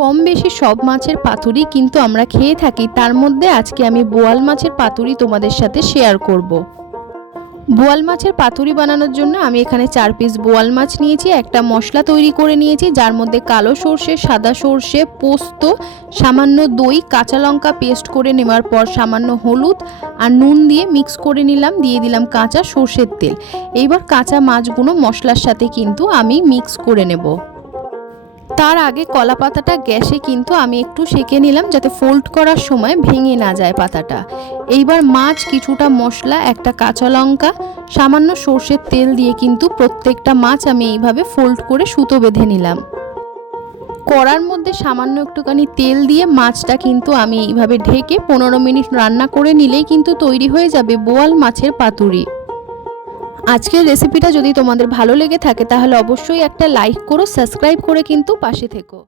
কম বেশি সব মাছের পাতুরি কিন্তু আমরা খেয়ে থাকি, তার মধ্যে আজকে আমি বোয়াল মাছের পাতুরি তোমাদের সাথে শেয়ার করব। বোয়াল মাছের পাতুরি বানানোর জন্য আমি এখানে 4 পিস বোয়াল মাছ নিয়েছি। একটা মশলা তৈরি করে নিয়েছি, যার মধ্যে কালো সর্ষে, সাদা সর্ষে, পোস্ত, সামান্য দই, কাঁচা লঙ্কা পেস্ট করে নেওয়ার পর সামান্য হলুদ আর নুন দিয়ে মিক্স করে নিলাম। দিয়ে দিলাম কাঁচা সর্ষের তেল। এইবার কাঁচা মাছগুলো মশলার সাথে কিন্তু আমি মিক্স করে নেব। তার আগে কলা পাতাটা গ্যাসে কিন্তু আমি একটু সেঁকে নিলাম, যাতে ফোল্ড করার সময় ভেঙে না যায় পাতাটা। এইবার মাছ, কিছুটা মশলা, একটা কাঁচা লঙ্কা, সামান্য সর্ষের তেল দিয়ে কিন্তু প্রত্যেকটা মাছ আমি এইভাবে ফোল্ড করে সুতো বেঁধে নিলাম। কড়ার মধ্যে সামান্য একটুখানি তেল দিয়ে মাছটা কিন্তু আমি এইভাবে ঢেকে 15 মিনিট রান্না করে নিলেই কিন্তু তৈরি হয়ে যাবে বোয়াল মাছের পাতুরি। আজকের রেসিপিটা যদি তোমাদের ভালো লেগে থাকে তাহলে অবশ্যই একটা লাইক করো, সাবস্ক্রাইব করে কিন্তু পাশে থেকো।